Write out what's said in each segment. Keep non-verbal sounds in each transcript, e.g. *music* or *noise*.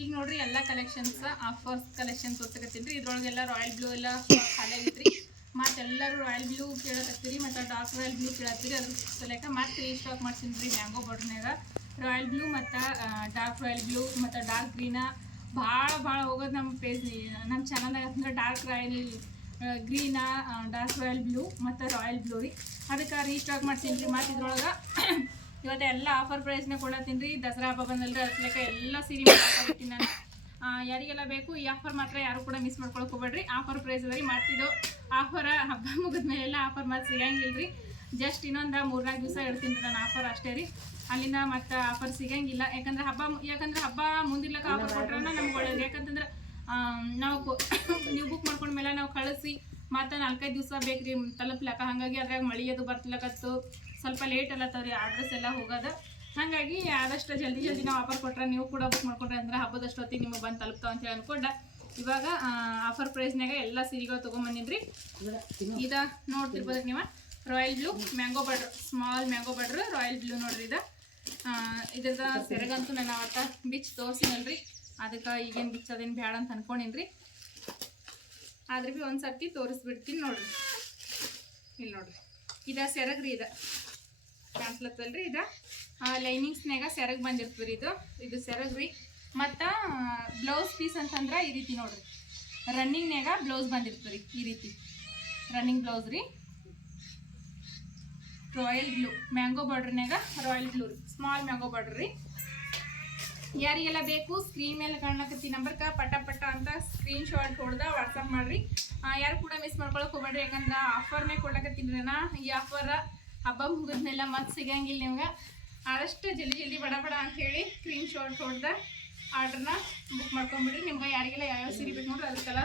ಈಗ ನೋಡ್ರಿ ಎಲ್ಲ ಕಲೆಕ್ಷನ್ಸ್ ಆಫರ್ಸ್ ಕಲೆಕ್ಷನ್ ತೋರ್ಸಕತ್ತೀನಿ ಇದ್ರೊಳಗೆಲ್ಲ ರಾಯಲ್ ಬ್ಲೂ ಎಲ್ಲ ಖಾಲಿ ಮತ್ತೆ ಎಲ್ಲರೂ ರಾಯಲ್ ಬ್ಲೂ ಕೇಳಕತ್ತೀರಿ, ಮತ್ತು ಡಾರ್ಕ್ ರಾಯಲ್ ಬ್ಲೂ ಕೇಳತ್ತೀರಿ. ಅದ್ರ ಸಲಕ ಮತ್ತೆ ಸ್ಟಾಕ್ ಮಾಡ್ತೀನಿ ರೀ ಮ್ಯಾಂಗೋ ಬಾರ್ಡ್ರ್ನಾಗ ರಾಯಲ್ ಬ್ಲೂ ಮತ್ತು ಡಾರ್ಕ್ ರಾಯಲ್ ಬ್ಲೂ ಮತ್ತು ಡಾರ್ಕ್ ಗ್ರೀನ ಭಾಳ ಭಾಳ ಹೋಗೋದು ನಮ್ಮ ಪೇಜ್ ನಮ್ಮ ಚಾನಲ್ನಾಗ ಅಂದ್ರೆ dark royal green dark royal blue ಮತ್ತು ರಾಯಲ್ ಬ್ಲೂ ರೀ. ಅದಕ್ಕೆ ರೀಸ್ಟಾಕ್ ಮಾಡ್ತೀನಿ ರೀ. ಮತ್ತು ಇದ್ರೊಳಗೆ ಇವತ್ತು ಎಲ್ಲ ಆಫರ್ ಪ್ರೈಸ್ನ ಕೊಡತ್ತೀನಿ ರೀ ದಸರಾ ಹಬ್ಬ ಬಂದಲ್ರಿ ಅದಕ್ಕೆ ಎಲ್ಲ ಸೀರೆ ಮಾಡ್ಕೊಳ್ತೀನಿ ನಾನು ಯಾರಿಗೆಲ್ಲ ಬೇಕು, ಈ ಆಫರ್ ಮಾತ್ರ ಯಾರು ಕೂಡ ಮಿಸ್ ಮಾಡ್ಕೊಳಕ್ ಹೋಗ್ಬೇಡ್ರಿ. ಆಫರ್ ಪ್ರೈಸ್ ಅದ ರೀ ಮತ್ತಿದು ಆಫರ್ ಹಬ್ಬ ಮುಗಿದ ಮೇಲೆಲ್ಲ ಆಫರ್ ಮಾತ್ರ ಸಿಗಂಗಿಲ್ಲ ರೀ ಜಸ್ಟ್ ಇನ್ನೊಂದು ಮೂರ್ನಾಲ್ಕು ದಿವಸ ಇಡ್ತೀನಿ ರೀ ನಾನು ಆಫರ್ ಅಷ್ಟೇ ರೀ. ಅಲ್ಲಿಂದ ಮತ್ತೆ ಆಫರ್ ಸಿಗಂಗಿಲ್ಲ. ಯಾಕಂದ್ರೆ ಹಬ್ಬ ಯಾಕಂದ್ರೆ ಹಬ್ಬ ಮುಂದಿರ್ಲಕ್ಕ ಆಫರ್ ಕೊಟ್ರೆ ನಮ್ಗೆ ಒಳ್ಳೇದು. ಯಾಕಂತಂದ್ರೆ ನಾವು *coughs* ನೀವು ಬುಕ್ ಮಾಡ್ಕೊಂಡ ಮೇಲೆ ನಾವು ಕಳಿಸಿ, ಮತ್ತೆ ನಾಲ್ಕೈದು ದಿವಸ ಬೇಕ್ರಿ ತಲುಪ್ಲಕ್ಕ. ಹಾಗಾಗಿ ಅದ್ರಾಗ ಮಳಿ ಅದು ಬರ್ತಿಲ್ಲಕತ್ತು ಸ್ವಲ್ಪ ಲೇಟ್ ಅಲ್ಲತ್ತವ್ರಿ ಆರ್ಡ್ರಸ್ ಎಲ್ಲ ಹೋಗೋದ. ಹಾಗಾಗಿ ಆದಷ್ಟು ಜಲ್ದಿ ಜಲ್ದಿ ನಾವು ಆಫರ್ ಕೊಟ್ರೆ ನೀವು ಕೂಡ ಬುಕ್ ಮಾಡ್ಕೊಂಡ್ರೆ ಅಂದ್ರೆ ಹಬ್ಬದಷ್ಟೊತ್ತಿಗೆ ನಿಮಗೆ ಬಂದು ತಲುಪ್ತಾವ ಅಂತ ಹೇಳಿ ಅನ್ಕೊಂಡ. ಇವಾಗ ಆಫರ್ ಪ್ರೈಸ್ನಾಗ ಎಲ್ಲ ಸೀರೆಗಳು ತೊಗೊಂಬಂದಿನ್ರಿ. ಇದ ನೋಡ್ತಿರ್ಬೋದ್ರಿ ನೀವು? Royal blue mango border small mango border royal blue ನೋಡ್ರಿ ಇದ. ಇದ್ರದ ಸೆರಗಂತೂ ನಾನು ಅವತ್ತ ಬಿಚ್ ತೋರ್ಸಿನಲ್ರಿ. ಅದಕ್ಕೆ ಈಗೇನು ಬಿಚ್ ಅದೇನು ಬ್ಯಾಡ ಅಂತ ಅನ್ಕೊಂಡಿನ್ರಿ. ಆದ್ರೆ ಭೀ ಒಂದು ಸರ್ತಿ ತೋರಿಸ್ಬಿಡ್ತೀನಿ ನೋಡ್ರಿ. ಇಲ್ಲಿ ನೋಡ್ರಿ. ಇದ ಸೆರಗ್ರಿ ಇದ. ಕಾಣಿಸ್ಲತ್ತಲ್ರಿ ಇದು? ಲೈನಿಂಗ್ಸ್ನಾಗ ಸೆರಗ್ ಬಂದಿರ್ತದ್ರಿ ಇದು. ಇದು ಸೆರಗ್ ರೀ. ಮತ್ತು, ಬ್ಲೌಸ್ ಪೀಸ್ ಅಂತಂದ್ರೆ ಈ ರೀತಿ ನೋಡ್ರಿ. ರನ್ನಿಂಗ್ನಾಗ ಬ್ಲೌಸ್ ಬಂದಿರ್ತದ್ರಿ ಈ ರೀತಿ. ರನ್ನಿಂಗ್ ಬ್ಲೌಸ್ ರೀ. Royal blue. ಮ್ಯಾಂಗೋ ಬಾರ್ಡ್ರ್ನಾಗ ರಾಯಲ್ ಬ್ಲೂ ರೀ. ಸ್ಮಾಲ್ ಮ್ಯಾಂಗೋ ಬಾರ್ಡ್ರ್ ರೀ. ಯಾರಿಗೆಲ್ಲ ಬೇಕು ಸ್ಕ್ರೀನ್ ಮೇಲೆ ಕಾಣಕತ್ತಿ ನಂಬರ್ಕ ಪಟ ಪಟ ಅಂತ ಸ್ಕ್ರೀನ್ ಶಾಟ್ ಹೊಡೆದ ವಾಟ್ಸಪ್ ಮಾಡಿರಿ. ಯಾರು ಕೂಡ ಮಿಸ್ ಮಾಡ್ಕೊಳಕ್ ಹೋಗ್ಬೇಡ್ರಿ, ಯಾಕಂದ್ರೆ ಆಫರ್ನೇ ಕೊಡ್ಲಕತ್ತೀನಿ ಈ ಆಫರ್ ಹಬ್ಬ ಮುಗಿದ್ನೆಲ್ಲ ಮತ್ತೆ ಸಿಗಂಗಿಲ್ಲ ನಿಮ್ಗೆ. ಆದಷ್ಟು ಜಲ್ದಿ ಜಲ್ದಿ ಬಡ ಬಡ ಅಂತ ಹೇಳಿ ಸ್ಕ್ರೀನ್ ಶಾಟ್ ಹೊಡೆದ ಆರ್ಡ್ರನ್ನ ಬುಕ್ ಮಾಡ್ಕೊಂಬಿಡ್ರಿ. ನಿಮ್ಗೆ ಯಾರಿಗೆಲ್ಲ ಯಾವ್ಯಾವ ಸೀರೆ ಬೇಕು ನೋಡ್ರಿ ಅದಕ್ಕೆಲ್ಲ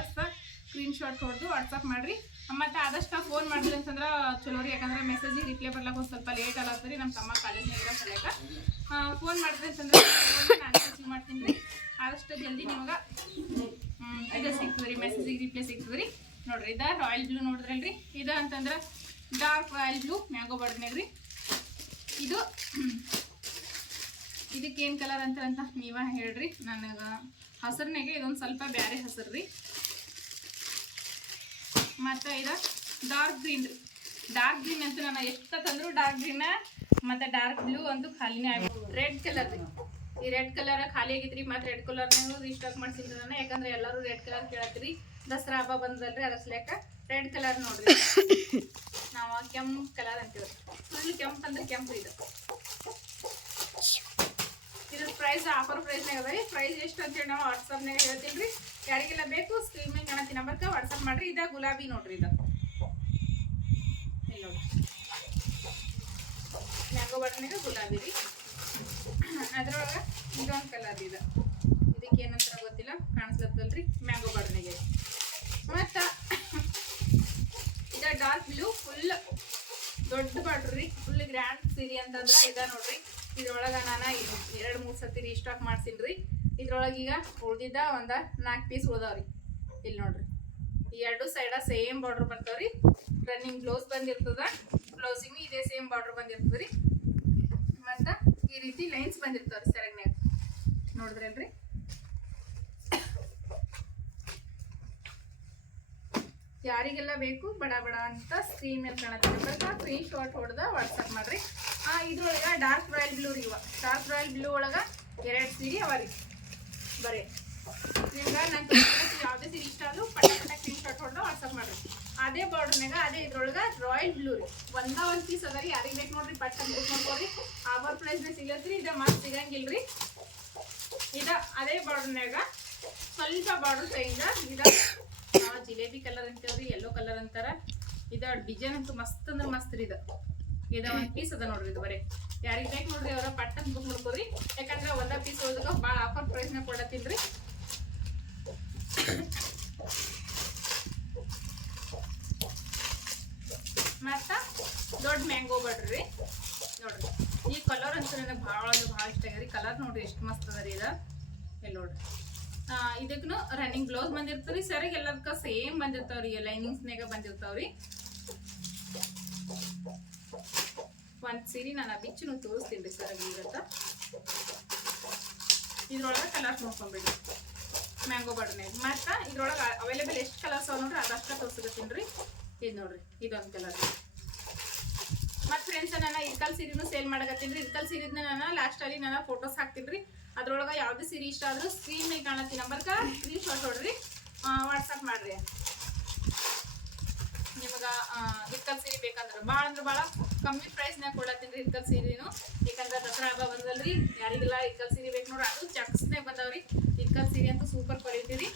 ಸ್ಕ್ರೀನ್ ಶಾಟ್ ಹೊಡೆದು ವಾಟ್ಸಪ್ ಮಾಡಿರಿ. ಮತ್ತು ಆದಷ್ಟು ಫೋನ್ ಮಾಡಿದ್ರಿ ಅಂತಂದ್ರೆ, ಚಲೋ ರೀ, ಯಾಕಂದ್ರೆ ಮೆಸೇಜಿಗೆ ರಿಪ್ಲೈ ಬರ್ಲಕ್ಕೆ ಒಂದು ಸ್ವಲ್ಪ ಲೇಟ್ ಆಗತ್ತರಿ ನಮ್ಮ ತಮ್ಮ ಕಾಲೇಜ್ನಾಗ ಇರೋ ಸಲಕ ಫೋನ್ ಮಾಡಿದ್ರಿ ಅಂತಂದ್ರೆ ನಾನು ಮೆಸೇಜ್ ಮಾಡ್ತೀನಿ ರೀ. ಆದಷ್ಟು ಜಲ್ದಿ ನಿಮ್ಗೆ ಇದು ಸಿಗ್ತದೆ ರೀ ಮೆಸೇಜಿಗೆ ರಿಪ್ಲೈ ಸಿಗ್ತದೆ ರೀ ನೋಡ್ರಿ, ಇದು ರಾಯಲ್ ಬ್ಲೂ ನೋಡಿದ್ರಲ್ರಿ. ಇದು ಅಂತಂದ್ರೆ ಡಾರ್ಕ್ ರಾಯಲ್ ಬ್ಲೂ ಮ್ಯಾಂಗೋ ರೀ ಇದು *clears throat* ಇದಕ್ಕೇನು ಕಲರ್ ಅಂತಾರಂತ ನೀವ ಹೇಳ್ರಿ. ನನಗೆ ಹಸಿರ್ನಾಗೆ ಇದೊಂದು ಸ್ವಲ್ಪ ಬ್ಯಾರೆ ಹಸಿರು ರೀ ಮತ್ತು ಇದು ಡಾರ್ಕ್ ಗ್ರೀನ್ ರೀ. ಡಾರ್ಕ್ ಗ್ರೀನ್ ಅಂತೂ ನಾನು ಎಷ್ಟು ತಂದ್ರು ಡಾರ್ಕ್ ಗ್ರೀನ ಮತ್ತು ಡಾರ್ಕ್ ಬ್ಲೂ ಅಂತೂ ಖಾಲಿನೇ ಆಗ್ಬೋದು ರೆಡ್ ಕಲರ್ ರೀ. ಈ ರೆಡ್ ಕಲರ್ ಖಾಲಿ ಆಗೈತ್ರಿ, ಮತ್ತು ರೆಡ್ ಕಲರ್ನಾಗೂ ರೀಸ್ಟಾಕ್ ಮಾಡ್ಸಿದ್ರಿ ನಾನು. ಯಾಕಂದ್ರೆ ಎಲ್ಲರೂ ರೆಡ್ ಕಲರ್ ಕೇಳತ್ತೀರಿ. ದಸರಾ ಹಬ್ಬ ಬಂದಲ್ರಿ ಅದ್ರ ರೆಡ್ ಕಲರ್ ನೋಡ್ರಿ. ನಾವು ಕೆಂಪು ಕಲರ್ ಅಂತೀವಿ ಫುಲ್ ಕೆಂಪು ಅಂದ್ರೆ ಕೆಂಪು ಇದು. ಇದ್ರ ಪ್ರೈಸ್ ಆಫರ್ ಪ್ರೈಸ್ ಅದ ರೀ. ಪ್ರೈಸ್ ಎಷ್ಟು ಅಂತೇಳಿ ನಾವು ವಾಟ್ಸಪ್ನಾಗ ಹೇಳ್ತೀನಿ ರೀ ಯಾರಿಗೆಲ್ಲ ಬೇಕು ಸ್ಕ್ರೀನ್ ಮೇಲೆ ಕಾಣತಿ ನಂಬರ್ಗೆ ವಾಟ್ಸಪ್ ಮಾಡ್ರಿ. ಇದ ಗುಲಾಬಿ ನೋಡ್ರಿ ಇದು. ಮ್ಯಾಂಗೋ ಬಟನ್ಯಾಗ ಗುಲಾಬಿ ರೀ. ಅದ್ರೊಳಗೆ ಇದೊಂದು ಕಲರ್ ಇದೆ. ಇದಕ್ಕೆ ಏನಂತ ಗೊತ್ತಿಲ್ಲ ಕಾಣಿಸ್ಲತ್ತಲ್ರಿ ಮ್ಯಾಂಗೋ ಬಟನ್ಯಾಗೆ ಮತ್ತು ಡಾರ್ಕ್ ಬ್ಲೂ ಫುಲ್ ದೊಡ್ಡ ಬಾಡ್ರಿ ಫುಲ್ ಗ್ರ್ಯಾಂಡ್ ಸೀರೆ ಅಂತಂದ್ರೆ ಇದ ನೋಡ್ರಿ. ಇದ್ರೊಳಗೆ ನಾನು ಎರಡು, ಮೂರು ಸತಿ ರೀಸ್ಟಾಕ್ ಮಾಡ್ಸಿನ್ರಿ. ಇದ್ರೊಳಗೆ ಈಗ ಉಳ್ದಿದ್ದ ಒಂದ ನಾಲ್ಕು ಪೀಸ್ ಉಳ್ದಾವ್ರಿ. ಇಲ್ಲಿ ನೋಡ್ರಿ. ಈ ಎರಡು ಸೈಡ ಸೇಮ್ ಬಾರ್ಡರ್ ಬರ್ತಾವ್ರಿ ರನ್ನಿಂಗ್ ಬ್ಲೌಸ್ ಬಂದಿರ್ತದ. ಬ್ಲೌಸಿಗೂ ಇದೇ ಸೇಮ್ ಬಾರ್ಡರ್ ಬಂದಿರ್ತದ್ರಿ. ಮತ್ತು ಈ ರೀತಿ ಲೈನ್ಸ್ ಬಂದಿರ್ತಾವ್ರಿ ಸೆರಗ್ನ್ಯಾಗ. ನೋಡಿದ್ರೇನ್ರಿ? ಯಾರಿಗೆಲ್ಲ ಬೇಕು, ಬಡ ಬಡ ಅಂತ ಸ್ಕ್ರೀನ್ ಮೇಲೆ ಕಾಣತ್ತೆ. ನಂಬರ್ಗೆ ಸ್ಕ್ರೀನ್ ಶಾಟ್ ಹೊಡೆದ ವಾಟ್ಸಪ್ ಮಾಡ್ರಿ. ಆ, ಇದ್ರೊಳಗೆ ಡಾರ್ಕ್ ರಾಯಲ್ ಬ್ಲೂ ರೀ ಇವ. ಡಾರ್ಕ್ ರಾಯಲ್ ಬ್ಲೂ ಒಳಗೆ ಎರಡು ಸೀರೆ ಅವ ರೀ. ಬರೀ. ನಿಮ್ಗೆ ನಾನು ಯಾವುದೇ ಸೀರೆ ಇಷ್ಟ ಆದ್ರೂ ಪಟ್ಟ ಪಟ್ಟ ಸ್ಕ್ರೀನ್ ಶಾಟ್ ಹೊಡೆದ ವಾಟ್ಸಪ್ ಮಾಡ್ರಿ. ಅದೇ ಬಾರ್ಡರ್ನಾಗ ಅದೇ ಇದ್ರೊಳಗೆ ರಾಯಲ್ ಬ್ಲೂ ರೀ. ಒಂದ ಒಂದು ಪೀಸ್ ಅದ ರೀ. ಯಾರಿಗೆ ಬೇಕು ನೋಡ್ರಿ ಪಟ್ಟ ಬುಕ್ ಆಫರ್ ಪ್ರೈಸ್ನ ರೀ, ಇದು ಮತ್ತೆ ಸಿಗಂಗಿಲ್ಲ ರೀ. ಇದ ಅದೇ ಬಾರ್ಡರ್ನಾಗ ಸ್ವಲ್ಪ ಬಾರ್ಡರ್ ಸೈಜ ಇದ ಜಿಲೇಬಿ ಕಲರ್ ಅಂತೇವ್ರಿ ಯೆಲ್ಲೋ ಕಲರ್ ಅಂತಾರ. ಇದ ಡಿಸೈನ್ ಅಂತೂ ಮಸ್ತ್ ಅಂದ್ರೆ ಮಸ್ತ್ ರೀ ಇದು. ಒಂದ್ ಪೀಸ್ ಅದ ನೋಡ್ರಿ ಇದು ಬರೀ. ಯಾರಿಗೆ ಬೇಕು ನೋಡ್ರಿ ಅವರ ಪಟ್ಟನ್ ಬುಕ್ ಮಾಡ್ಕೋರಿ ಯಾಕಂದ್ರೆ ಒಂದ ಪೀಸ್ ಹೋದಾಗ ಭಾಳ ಆಫರ್ ಪ್ರೈಸ್ನ ಕೊಡತ್ತೀನ್ರಿ. ಮತ್ತ ದೊಡ್ಡ ಮ್ಯಾಂಗೋ ಬಡ್ರಿ. ನೋಡ್ರಿ. ಈ ಕಲರ್ ಅಂತೂ ನನಗೆ ಭಾಳ ಅಂದ್ರೆ ಭಾಳ ಇಷ್ಟ ಆಗ್ಯಾರಿ ಕಲರ್ ನೋಡ್ರಿ ಎಷ್ಟು ಮಸ್ತ್ ಅದ ರೀ ಇದು. ಇಲ್ಲಿ ನೋಡ್ರಿ. ಇದಕ್ಕೂ ರನ್ನಿಂಗ್ ಬ್ಲೌಸ್ ಬಂದಿರ್ತವ್ರಿ. ಸರಿಗೆ ಎಲ್ಲದಕ್ಕ ಸೇಮ್ ಬಂದಿರ್ತಾವ್ರಿ. ಲೈನಿಂಗ್ಸ್ನಾಗ ಬಂದಿರ್ತಾವ್ರಿ. ಒಂದು ಸೀರೆ ನಾನು ಬಿಚ್ಚು ತೋರಿಸ್ತೀನಿ ರೀ ಸರ್ ಇವತ್ತ ಇದ್ರೊಳಗೆ ಕಲರ್ಸ್ ನೋಡ್ಕೊಂಬಿಡಿ. ಮ್ಯಾಂಗೋ ಬಾರ್ಡ್ರ್ನಾಗ ಮತ್ತು ಇದ್ರೊಳಗೆ ಅವೈಲೇಬಲ್ ಎಷ್ಟು ಕಲರ್ಸ್ ಅವ ನೋಡ್ರಿ, ಅದಷ್ಟು ತೋರಿಸ್ಕೊತೀನಿ ರೀ. ಇದು ನೋಡ್ರಿ, ಇದೊಂದು ಕಲರ್ ಮತ್ತು ಫ್ರೆಂಡ್ಸ್ ನಾನು ಇರ್ಕಲ್ ಸೀರೆನೂ ಸೇಲ್ ಮಾಡಕತ್ತೀನಿ ರೀ. ಇರ್ಕಲ್ ಸೀರಿದ್ನ ನಾನು ಲಾಸ್ಟಲ್ಲಿ ನಾನು ಫೋಟೋಸ್ ಹಾಕ್ತೀನಿ ರೀ. ಅದ್ರೊಳಗೆ ಯಾವುದೇ ಸೀರೆ ಇಷ್ಟ ಆದ್ರೂ ಸ್ಕ್ರೀನ್ ಮೇಲೆ ಕಾಣತ್ತಿ ನಂಬರ್ಗೆ ಸ್ಕ್ರೀನ್ ಶಾಟ್ ಹೊಡ್ರಿ ವಾಟ್ಸಪ್ ಮಾಡ್ರಿ. ನಿಮಗೆ ಇಕ್ಕಲ್ ಸೀರೆ ಬೇಕಂದ್ರೆ ಭಾಳ ಅಂದ್ರೆ ಭಾಳ ಕಮ್ಮಿ ಪ್ರೈಸ್ನಾಗ ಕೊಡತ್ತೀನಿ ರೀ ಇರ್ಕಲ್ ಸೀರೆನು ಯಾಕಂದ್ರೆ ದಸರಾ ಹಬ್ಬ ಬಂದಲ್ರಿ ಯಾರಿಗೆಲ್ಲ ಇಕ್ಕಲ್ ಸೀರೆ ಬೇಕು ನೋಡ್ರಿ, ಅದು ಚಕ್ಸ್ನಾಗ ಬಂದವ್ರಿ. ಇಕ್ಕಲ್ ಸೀರೆ ಅಂತೂ ಸೂಪರ್ ಕ್ವಾಲಿಟಿ ರೀ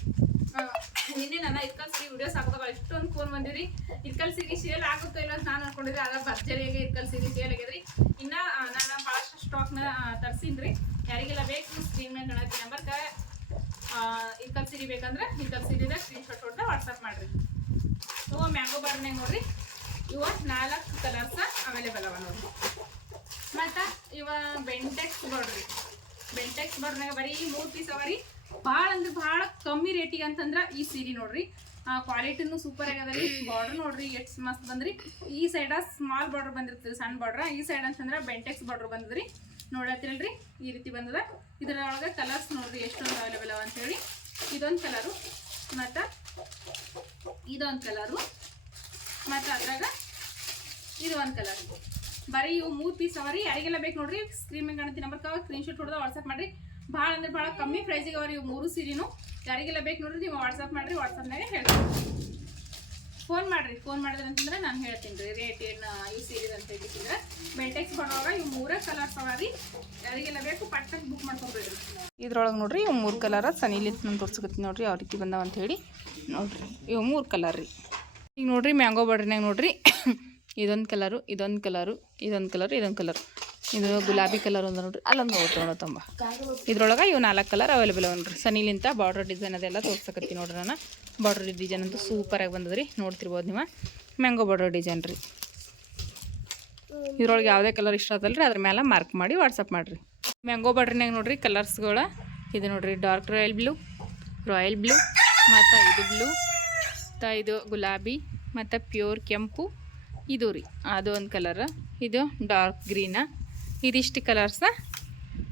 ನಿನ್ನೆ ನನ್ನ ಇಕ್ಕಲ್ ಸೀರೆ ವಿಡಿಯೋಸ್ ಹಾಕಿದಾಗ ಎಷ್ಟೊಂದು ಫೋನ್ ಬಂದಿರಿ. ಇಕ್ಕಲ್ ಸೀರೆ ಸೇಲ್ ಆಗುತ್ತೋ ಇಲ್ಲ ಅಂತ ನಾನು ಅನ್ಕೊಂಡಿದ್ದೆ ಅದ ಭರ್ಜರಿಯಾಗಿ ಇಕ್ಕಲ್ ಸೀರೆ ಸೇಲ್ ಆಗ್ಯದ್ರಿ. ಇನ್ನ ನಾನು ಭಾಳಷ್ಟು ಸ್ಟಾಕ್ನ ರೀ ಯಾರಿಗೆಲ್ಲ ಬೇಕು ಸ್ಕ್ರೀನ್ ಮೇಲೆ ನಂಬರ್ ನಂಬರ್ಗೆ ಇರ್ಕಲ್ ಸೀರೆ ಬೇಕಂದ್ರೆ ಇರ್ಕಲ್ ಸೀರೆದ ಸ್ಕ್ರೀನ್ ಶಾಟ್ ಹೊಡೆದ ವಾಟ್ಸಪ್ ಮಾಡಿರಿ. ಇವ ಮ್ಯಾಂಗೋ ಬಾರ್ನಾಗ ನೋಡ್ರಿ. ಇವ ನಾಲ್ಕು ಕಲರ್ಸ್ ಅವೈಲೇಬಲ್ ಅವ ನೋಡ್ರಿ. ಮತ್ತು ಇವ ಬೆಂಟೆಕ್ಸ್ ನೋಡ್ರಿ ಬೆಂಟೆಕ್ಸ್ ಬಾರ್ನಾಗ ಬರೀ ಮೂರು ಪೀಸ್ ಅವ ರೀ. ಭಾಳ ಅಂದ್ರೆ ಭಾಳ ಕಮ್ಮಿ ರೇಟಿಗೆ ಅಂತಂದ್ರೆ ಈ ಸೀರೆ ನೋಡ್ರಿ. ಕ್ವಾಲಿಟಿನೂ ಸೂಪರ್ ಆಗ್ಯದ ರೀ. ಬಾರ್ಡರ್ ನೋಡ್ರಿ, ಎಷ್ಟು ಮಸ್ತ್ ಬಂದ್ರಿ. ಈ ಸೈಡ ಸ್ಮಾಲ್ ಬಾರ್ಡರ್ ಬಂದಿರ್ತದೆ, ಸಣ್ಣ ಬಾರ್ಡ್ರ ಈ ಸೈಡ್ ಅಂತಂದ್ರೆ ಬೆಂಟೆಕ್ಸ್ ಬಾರ್ಡರ್ ಬಂದದ್ರಿ. ನೋಡತ್ತಿರಲ್ರಿ? ಈ ರೀತಿ ಬಂದದ. ಇದರೊಳಗೆ ಕಲರ್ಸ್ ನೋಡ್ರಿ, ಎಷ್ಟೊಂದು ಅವೈಲೇಬಲ್ ಅವ ಅಂತೇಳಿ. ಇದೊಂದು ಕಲರು ಮತ್ತು ಇದೊಂದು ಕಲರು ಮತ್ತು ಅದ್ರಾಗ ಇದು ಒಂದು ಕಲರ್ ಬರೀ ಇವು ಮೂರು ಪೀಸ್ ಅವ ರೀ. ಯಾರಿಗೆಲ್ಲ ಬೇಕು ನೋಡ್ರಿ ಸ್ಕ್ರೀನ್ ಮೇಲೆ ಕಾಣುತ್ತೆ ನಂಬರ್ ಸ್ಕ್ರೀನ್ ಶಾಟ್ ಹೊಡೆದ ವಾಟ್ಸಪ್ ಮಾಡಿರಿ. ಭಾಳ ಅಂದ್ರೆ ಭಾಳ ಕಮ್ಮಿ ಪ್ರೈಸಿಗೆ ಅವ್ರಿ ಇವು ಮೂರು ಸೀರೆನು ಯಾರಿಗೆಲ್ಲ ಬೇಕು ನೋಡ್ರಿ, ನೀವು ವಾಟ್ಸಪ್ ಮಾಡಿರಿ ವಾಟ್ಸಪ್ನಾಗೆ ಹೇಳ್ತೀನಿ ಫೋನ್ ಮಾಡಿರಿ ಫೋನ್ ಮಾಡಿದ್ರೆ ಅಂತಂದ್ರೆ ನಾನು ಹೇಳ್ತೀನಿ ರೀ ರೇಟ್ ಏನು, ಈ ಸೀರೆ ಅಂತ ಹೇಳಿದ್ರೆ ಬೆಲ್ಟೆಕ್ಸ್ ಬರೋವಾಗ ಇವು ಮೂರೇ ಕಲರ್ಸ್ ಅವ ರೀ ಯಾರಿಗೆಲ್ಲ ಬೇಕು ಪಟ್ಟಕ್ಕೆ ಬುಕ್ ಮಾಡ್ಕೊಬೇಡ್ರಿ ಇದ್ರೊಳಗೆ ನೋಡ್ರಿ ಇವು ಮೂರು ಕಲರ ಸನಿಲಿತ್ ನಾನು ತೋರ್ಸಕತ್ತೀನಿ ನೋಡ್ರಿ, ಯಾವ ರೀತಿ ಬಂದಾವ ಅಂತ ಹೇಳಿ. ನೋಡ್ರಿ, ಇವು ಮೂರು ಕಲರ್ ರೀ. ಈಗ ನೋಡ್ರಿ ಮ್ಯಾಂಗೋ ಬಾರ್ಡ್ರಿನಾಗ ನೋಡ್ರಿ. ಇದೊಂದು ಕಲರು ಇದೊಂದು ಕಲರು ಇದೊಂದು ಕಲರು ಇದೊಂದು ಕಲರ್ ಇದು ಗುಲಾಬಿ ಕಲರ್ ಒಂದು ನೋಡ್ರಿ. ಅಲ್ಲೊಂದು ಹೋಗ್ತಾವ ತುಂಬ ಇದ್ರೊಳಗೆ ಇವು ನಾಲ್ಕು ಕಲರ್ ಅವೈಲೇಬಲ್ ಅವ ನೋಡ್ರಿ. ಸನಿಲಿಂತ ಬಾರ್ಡರ್ ಡಿಸೈನ್ ಅದೆಲ್ಲ ತೋರ್ಸಕತ್ತಿ ನೋಡ್ರಿ ನಾನು. ಬಾರ್ಡರ್ ಡಿಸೈನ್ ಅಂತೂ ಸೂಪರಾಗಿ ಬಂದದ್ರಿ. ನೋಡ್ತಿರ್ಬೋದು ನೀವು. ಮ್ಯಾಂಗೋ ಬಾರ್ಡರ್ ಡಿಸೈನ್ ರೀ. ಇದ್ರೊಳಗೆ ಯಾವುದೇ ಕಲರ್ ಇಷ್ಟ ಆತಲ್ರಿ, ಅದ್ರ ಮೇಲೆ ಮಾರ್ಕ್ ಮಾಡಿ ವಾಟ್ಸಪ್ ಮಾಡಿರಿ. ಮ್ಯಾಂಗೋ ಬಾರ್ಡ್ರಿನಾಗ ನೋಡ್ರಿ ಕಲರ್ಸ್ಗಳ ಇದು ನೋಡ್ರಿ dark royal blue royal blue ಮತ್ತು ಇದು ಬ್ಲೂ ಮತ್ತು ಇದು ಗುಲಾಬಿ, ಮತ್ತು ಪ್ಯೂರ್ ಕೆಂಪು, ಇದು ರೀ. ಅದು ಒಂದು ಕಲರ್ ಇದು ಡಾರ್ಕ್ ಗ್ರೀನ ಇದಿಷ್ಟು ಕಲರ್ಸ್ನ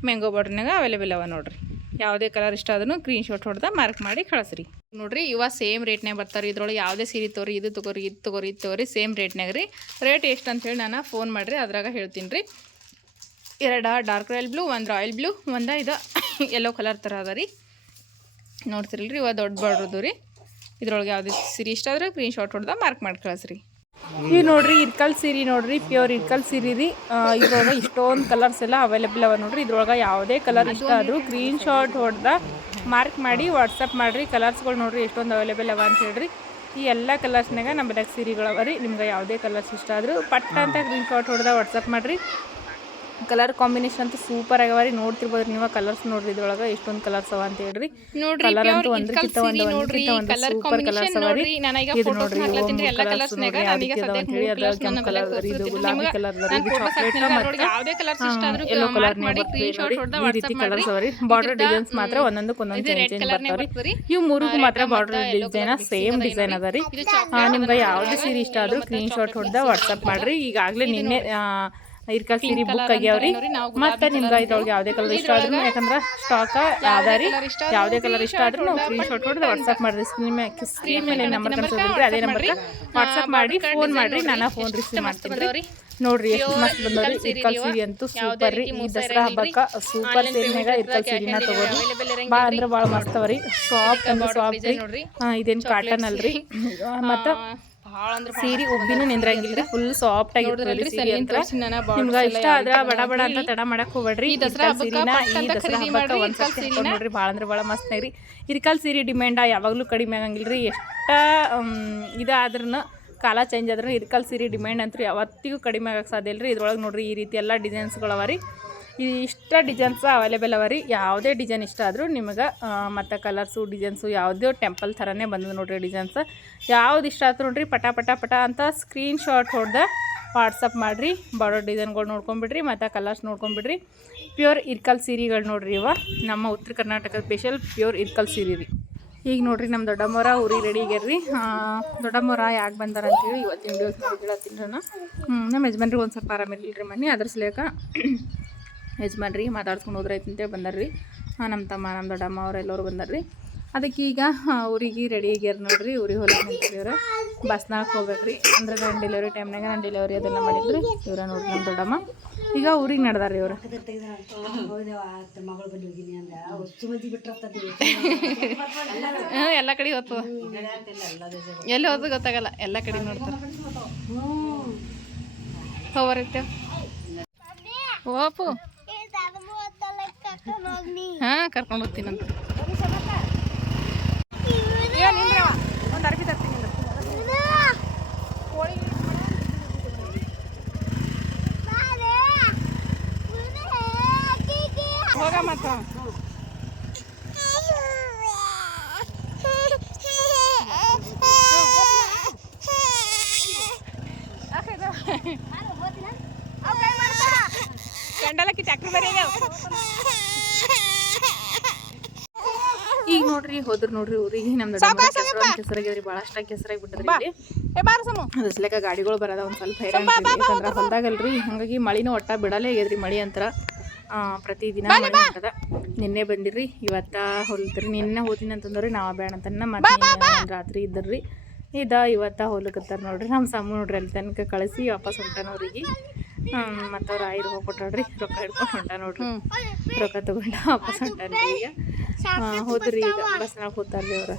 ಮ್ಯಾಂಗೋ ಬಾರ್ಡ್ರ್ನಾಗ ಅವೈಲೇಬಲ್ ಅವ ನೋಡ್ರಿ. ಯಾವುದೇ ಕಲರ್ ಇಷ್ಟ ಆದ್ರೂ ಗ್ರೀನ್ ಶಾಟ್ ಹೊಡೆದ ಮಾರ್ಕ್ ಮಾಡಿ ಕಳಿಸ್ರಿ. ನೋಡ್ರಿ, ಇವ ಸೇಮ್ ರೇಟ್ನಾಗ ಬರ್ತಾರೆ ಇದ್ರೊಳಗೆ ಯಾವುದೇ ಸೀರೆ ತೋರಿ, ಇದು ತಗೋರಿ ಇದು ತಗೋರಿ ಇದು ತಗೋರಿ ಸೇಮ್ ರೇಟ್ನಾಗ ರೀ. ರೇಟ್ ಎಷ್ಟು ಅಂತೇಳಿ ನಾನು ಫೋನ್ ಮಾಡಿರಿ, ಅದ್ರಾಗ ಹೇಳ್ತೀನಿ ರೀ. ಎರಡು ಡಾರ್ಕ್ ರಾಯಲ್ ಬ್ಲೂ ಒಂದು ರಾಯಲ್ ಬ್ಲೂ ಒಂದು ಇದು ಯೆಲ್ಲೋ ಕಲರ್ ಥರ ಅದ ರೀ. ನೋಡ್ತಿರಲ್ರಿ, ಇವ ದೊಡ್ಡ ಬಾರ್ಡ್ರದು ರೀ. ಇದ್ರೊಳಗೆ ಯಾವುದೇ ಸೀರೆ ಇಷ್ಟ ಆದರೆ ಗ್ರೀನ್ ಶಾಟ್ ಹೊಡೆದ ಮಾರ್ಕ್ ಮಾಡಿ ಕಳಿಸ್ರಿ. ಇವು ನೋಡ್ರಿ ಇರ್ಕಲ್ ಸೀರೆ ನೋಡ್ರಿ ಪ್ಯೂರ್ ಇರ್ಕಲ್ ಸೀರೆ ರೀ. ಇದ್ರೊಳಗೆ ಇಷ್ಟೊಂದು ಕಲರ್ಸ್ ಎಲ್ಲ ಅವೈಲೇಬಲ್ ಅವ ನೋಡ್ರಿ. ಇದ್ರೊಳಗೆ ಯಾವುದೇ ಕಲರ್ ಇಷ್ಟ ಆದರೂ ಗ್ರೀನ್ ಶಾರ್ಟ್ ಹೊಡೆದ ಮಾರ್ಕ್ ಮಾಡಿ ವಾಟ್ಸಪ್ ಮಾಡಿರಿ. ಕಲರ್ಸ್ಗಳು ನೋಡ್ರಿ ಎಷ್ಟೊಂದು ಅವೈಲೇಬಲ್ ಅವ ಅಂತ ಹೇಳ್ರಿ. ಈ ಎಲ್ಲ ಕಲರ್ಸ್ನಾಗ ನಮ್ಮ ಬೆಳಗ್ಗೆ ಸೀರೆಗಳು ರೀ. ನಿಮ್ಗೆ ಯಾವುದೇ ಕಲರ್ಸ್ ಇಷ್ಟ ಆದರೂ ಪಟ್ಟ ಅಂತ ಗ್ರೀನ್ ಶಾಟ್ ಹೊಡೆದ ವಾಟ್ಸಪ್ ಮಾಡಿರಿ. ಕಲರ್ ಕಾಂಬಿನೇಷನ್ ಅಂತೂ ಸೂಪರ್ ಆಗ್ಯಾವ ರೀ. ನೋಡ್ತಿರ್ಬೋದು ನೀವು ಕಲರ್ಸ್ ನೋಡ್ರಿ ಇದ್ರೊಳಗ ಎಷ್ಟೊಂದ್ ಕಲರ್ಸ್ ಅವ ಅಂತ ಹೇಳ್ರಿ. ಕಲರ್ ಅಂತೂ ಒಂದ್ರ ಕಿತ್ತ ಒಂದು ಒಂದ್ರಕ್ಕಿಂತ ಒಂದು ಕಲರ್ ಸೂಪರ್ ಕಲರ್ಸ್ ಅವ ರೀ. ಇದು ನೋಡ್ರಿ ಎಲ್ಲ ಕಲರ್ಸ್ನಾಗ ನೋಡ್ರಿ, ಅದಾವ ಅಂತ ಹೇಳಿ ಕಲರ್ಸ್ ಅದು ಕೆಂಪು ನನ್ನ ಇದು ಗುಲಾಬಿ ಕಲರ್ ಇದು ನೋಡ್ರಿ ಮತ್ತೆ, ಕಲರ್ಸ್ ಯೆಲ್ಲೋ ಕಲರ್ ಈ ರೀತಿ ಕಲರ್ಸ್ ಅವ ರೀ. ಬಾರ್ಡರ್ ಡಿಸೈನ್ಸ್ ಮಾತ್ರ ಒಂದೊಂದಕ್ಕೆ ಒಂದೊಂದು ಚೇಂಜ್ ಚೇಂಜ್ ಕಲರ್ ಬರ್ತಾವ ರೀ ಇವು ಮೂರಿಗೂ ಮಾತ್ರ ಬಾರ್ಡರ್ ಡಿಸೈನ್ ಸೇಮ್ ಡಿಸೈನ್ ಅದ ರೀ. ನಿಮ್ಗೆ ಯಾವ್ದು ಸೀರೆ ಇಷ್ಟ ಆದ್ರೂ ಸ್ಕ್ರೀನ್ ಶಾಟ್ ಹೊಡೆದ ವಾಟ್ಸಪ್ ಮಾಡ್ರಿ. ಈಗಾಗ್ಲೇ ನಿನ್ನೆ ಇರ್ಕಲ್ ಸೀರೆ ಬುಕ್ ಆಗ್ಯಾವ್ರಿ. ಮತ್ತೆ ನಿಮ್ಗೆ ಇದ್ರೊಳಗೆ ಯಾವುದೇ ಕಲರ್ ಇಷ್ಟ ಆದ್ರೂ ಯಾಕಂದ್ರೆ ಸ್ಟಾಕ್ ಯಾವ್ದಾರಿ? ರೀ ಯಾವುದೇ ಕಲರ್ ಇಷ್ಟ ಆದ್ರೂ ನಾವು ಸ್ಕ್ರೀನ್ ಶಾಟ್ ಹೊಡೆದು ವಾಟ್ಸಪ್ ಮಾಡ್ರಿ. ಸ್ಕ್ರೀನ್ ಸ್ಕ್ರೀನ್ ಮೇಲೆ ನಂಬರ್ ಕಾಣಿಸೋದ್ರಿ ಅದೇ ನಂಬರ್ಗೆ ವಾಟ್ಸಪ್ ಮಾಡಿ ಫೋನ್ ಮಾಡ್ರಿ ನಾನು ಫೋನ್ ರಿಸೀವ್ ಮಾಡ್ತೀನಿ. ನೋಡ್ರಿ ಎಷ್ಟು ಮಸ್ತ್ ಬಂದವ್ರಿ. ಇರ್ಕಲ್ ಸೀರೆ ಅಂತೂ ಸೂಪರ್ ರೀ. ಈ ದಸರಾ ಹಬ್ಬಕ್ಕ ಸೂಪರ್ ಸೇಲ್ನಾಗ ಇರ್ಕಲ್ ಸೀರೆನ ತಗೋರಿ. ಭಾಳ ಅಂದ್ರೆ ಭಾಳ ಮಸ್ತ್ ಅವ ರೀ. ಸಾಫ್ಟ್ ಅಂದ್ರೆ ಸಾಫ್ಟ್ ರೀ. ಇದೇನು ಕಾಟನ್ ಅಲ್ರಿ. *laughs* ಮತ್ತು ಸೀರೆ ಉಬ್ಬಿನೂ ನಿಂದ್ರಂಗಿಲ್ಲ ಫುಲ್ ಸಾಫ್ಟ್ ಆಗಿರ್ತದ್ರಿ ಸೀರೆ ಅಂತ. ನಿಮ್ಗೆ ಇಷ್ಟ ಆದ್ರ ಬಡ ಬಡ ಅಂತ ತಡ ಮಾಡಕ್ ಹೋಗ್ಬೇಡ್ರಿ. ದಸರಾ ಸೀರಿನ ಈ ದಸರಾ ಹಬ್ಬಕ್ಕೆ ಒಂದ್ಸತಿ ನೋಡ್ರಿ ಭಾಳ ಅಂದ್ರೆ ಭಾಳ ಮಸ್ತ್ ನೈರಿ. ಇರ್ಕಲ್ ಸೀರೆ ಡಿಮ್ಯಾಂಡ ಯಾವಾಗಲೂ ಕಡಿಮೆ ಆಗಂಗಿಲ್ಲ ರೀ ಎಷ್ಟ ಇದಾದ್ರೂ ಕಾಲ ಚೇಂಜ್ ಆದ್ರೂ ಇರ್ಕಲ್ ಸೀರೆ ಡಿಮ್ಯಾಂಡ್ ಅಂತೂ ಯಾವತ್ತಿಗೂ ಕಡಿಮೆ ಆಗಕ್ಕೆ ಸಾಧ್ಯ ಇಲ್ಲ ರೀ ಇದ್ರೊಳಗೆ ನೋಡ್ರಿ ಈ ರೀತಿ ಎಲ್ಲ ಡಿಸೈನ್ಸ್ಗಳವ ರೀ. ಇಷ್ಟ ಡಿಸೈನ್ಸ್ ಅವೈಲೇಬಲ್ ಅವ ರೀ ಯಾವುದೇ ಡಿಸೈನ್ ಇಷ್ಟ ಆದರೂ ನಿಮಗೆ ಮತ್ತು ಕಲರ್ಸು ಡಿಸೈನ್ಸು ಯಾವುದೇ ಟೆಂಪಲ್ ಥರನೇ ಬಂದದ ನೋಡ್ರಿ ಡಿಸೈನ್ಸ್. ಯಾವ್ದು ಇಷ್ಟ ಆಯ್ತು ನೋಡ್ರಿ ಪಟ ಪಟ ಪಟ ಅಂತ ಸ್ಕ್ರೀನ್ ಶಾಟ್ ಹೊಡೆದ ವಾಟ್ಸಪ್ ಮಾಡಿರಿ. ಬಾರ್ಡರ್ ಡಿಸೈನ್ಗಳು ನೋಡ್ಕೊಂಬಿಡ್ರಿ, ಮತ್ತು ಕಲರ್ಸ್ ನೋಡ್ಕೊಂಬಿಡ್ರಿ. ಪ್ಯೂರ್ ಇರ್ಕಲ್ ಸೀರೆಗಳು ನೋಡ್ರಿ ಇವ. ನಮ್ಮ ಉತ್ತರ ಕರ್ನಾಟಕದ ಸ್ಪೆಷಲ್ ಪ್ಯೂರ್ ಇರ್ಕಲ್ ಸೀರೆ ರೀ. ಈಗ ನೋಡ್ರಿ ನಮ್ಮ ದೊಡ್ಡಮ್ಮರ ಊರಿಗೆ ರೆಡಿ ಆಗ್ಯಾರ್ರಿ. ದೊಡ್ಡಮ್ಮರ ಯಾಕೆ ಬಂದಾರ ಅಂತೇಳಿ ಇವತ್ತಿನ ವಿಡಿಯೋಸ್ ನೋಡಿ ಹೇಳತ್ತೀನಿ ನಾನು. ನಮ್ಮ ಯಜಮಾನ್ರಿಗೆ ಒಂದು ಸ್ವಲ್ಪ ಆರಾಮಿರ್ಲಿಲ್ಲ ರೀ ಮನೆ ಅದ್ರ ಸಲೇಕ ಯಜಮಾನ್ರಿ ಮಾತಾಡ್ಸ್ಕೊಂಡು ಹೋದ್ರೈತೆ ಅಂತೇಳಿ ಬಂದಾರ್ರಿ. ನಮ್ಮ ತಮ್ಮ ನಮ್ಮ ದೊಡ್ಡಮ್ಮ ಅವರೆಲ್ಲರೂ ಬಂದಾರ್ರಿ. ಅದಕ್ಕೆ ಈಗ ಊರಿಗೆ ರೆಡಿ ಆಗ್ಯಾರ ನೋಡ್ರಿ, ಊರಿಗೆ ಹೊಲ ಇವ್ರು ಹೋಗ್ಬೇಕು ಹೋಗ್ಬೇಕ್ರಿ. ಅಂದ್ರೆ ನನ್ನ ಡೆಲಿವರಿ ಟೈಮ್ನಾಗ ನಾನು ಡೆಲಿವರಿ ಅದೆಲ್ಲ ಮಾಡಿದ್ರಿ. ಇವ್ರ ನೋಡ್ರಿ ನಮ್ಮ ದೊಡ್ಡಮ್ಮ. ಈಗ ಊರಿಗೆ ನಡ್ದಾರ್ರಿ ಇವ್ರು ಎಲ್ಲ ಕಡೆ ಹೋಗ್ತದ ಎಲ್ಲಿ ಹೋದ ಗೊತ್ತಾಗಲ್ಲ, ಎಲ್ಲ ಕಡೆ ನೋಡ್ತಾರೆ. ಹೋಗ್ತೇವೆ ಓಪು ಹಾಂ ಕರ್ಕೊಂಡು ಹೋಗ್ತೀನಂತ ಒಂದು ಅರ್ಬಿ ತರ್ತೀನಿ ಹೋಗ ಮತ್ತ ಗಂಡಲಕ್ಕಿ ಟ್ಯಾಕ್ಟ್ರಿ ಬರೀ ಈಗ ನೋಡ್ರಿ ಹೋದ್ರ ನೋಡ್ರಿ ಊರಿಗೆ ನಮ್ದು ಕೆಸರಾಗಿದ್ರಿ ಭಾಳಷ್ಟ ಕೆಸರಾಗಿ ಬಿಟ್ಟದ್ರಿ ಅದಸ್ಲೆಕ ಸಲಕ ಗಾಡಿಗಳು ಬರದ ಒಂದ್ ಸ್ವಲ್ಪ ಹೈರಾಣ ಯಾಕಂದ್ರೆ ಹೊಲ್ದಾಗಲ್ರಿ ಹಂಗಾಗಿ ಮಳಿನೂ ಒಟ್ಟ ಬಿಡಲೇ ಆಗ್ಯದ್ರಿ ಮಳಿ ಅಂತರ. ಪ್ರತಿದಿನ ಮಳಿ ಹೊಂಟದ ನಿನ್ನೆ ಬಂದಿರ್ರಿ ಇವತ್ತ ಹೊಲ್ತ್ರಿ ನಿನ್ನೆ ಹೋದಿನ ಅಂತಂದ್ರಿ ನಾವ ಬೇಡ ಮತ್ತೆ ಒಂದ್ ರಾತ್ರಿ ಇದ್ದರ್ರಿ. ಇದ ಇವತ್ತ ಹೋಲಕತ್ತಾರ ನೋಡ್ರಿ ನಮ್ಮ ಸಮ್ಮ ನೋಡ್ರಿ ಅಲ್ಲಿ ತನಕ ಕಳಿಸಿ ವಾಪಸ್ ಹೊಂಟಾನ ಅವ್ರಿಗೆ. ಮತ್ತು ಅವ್ರ ಆಯ್ರು ಹೋಗ್ಬಿಟ್ಟಾಡ್ರಿ ರೊಕ್ಕ ಹಿಡ್ಕೊಂಡು ಹೊಂಟ ನೋಡ್ರಿ. ರೊಕ್ಕ ತಗೊಂಡ ವಾಪಸ್ ಹೊಂಟಾನ್ರಿ ಈಗ. ಹೋದ್ರಿ ಈಗ ಬಸ್ನಾಗ ಕೂತಾರ್ರಿ ಅವ್ರ.